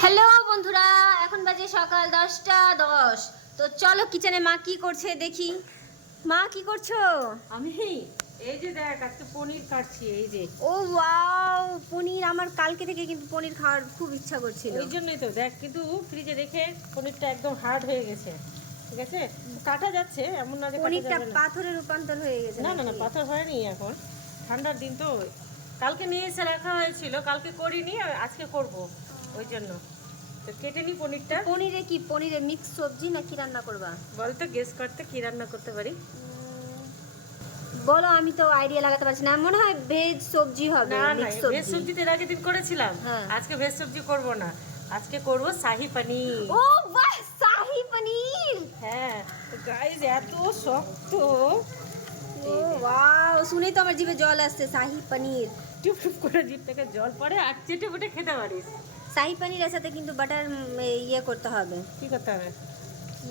Hello বন্ধুরা, এখন বাজে সকাল 10টা 10। তো চলো কিচেনে মা কি করছে দেখি। মা কি করছো? আমি এই যে দেখ আজকে পনির কাটছি। এই যে ও ওয়াও, পনির! আমার কালকে থেকে কিন্তু পনির খাওয়ার খুব ইচ্ছা করছিল। ওই জন্যই তো দেখ, কিন্তু ফ্রিজে রেখে পনিরটা একদম হার্ড হয়ে গেছে। ঠিক আছে, কাটা যাচ্ছে, এমন না যে কাটা পনিরটা যাবে না। পাথরে রূপান্তর হয়ে গেছে না না না, নাকি? পাথর হয়নি এখন, ঠান্ডার দিন তো। কালকে নিয়ে এসে রাখা হয়েছিল, কালকে করিনি, আজকে করব। ওই জন্য তো কেটে নি পনিরটা। পনিরে কি, পনিরে মিক্স সবজি নাকি রান্না করবা? বলতো গেস করতে কি রান্না করতে পারি। বলো, আমি তো আইডিয়া লাগাতে পারছি না। মনে হয় ভেজ সবজি হবে, না না, মিক্স ভেজ সবজি। সবজি তো এর আগের দিন করেছিলাম। হ্যাঁ। আজকে ভেজ সবজি করব না, আজকে করব শাহি পনির। ও বাহ, শাহী পনির! হ্যাঁ গাইস, এত শক্ত। ও ওয়াও, শুনেই তো আমার জিভে জল আসছে। শাহী পনির, টুপ টুপ করে জিভ থেকে জল পড়ে, আর চেটে পুটে খেতে পারিস। শাহী পনিরের সাথে কিন্তু বাটার ইয়ে করতে হবে। কি করতে হবে? কি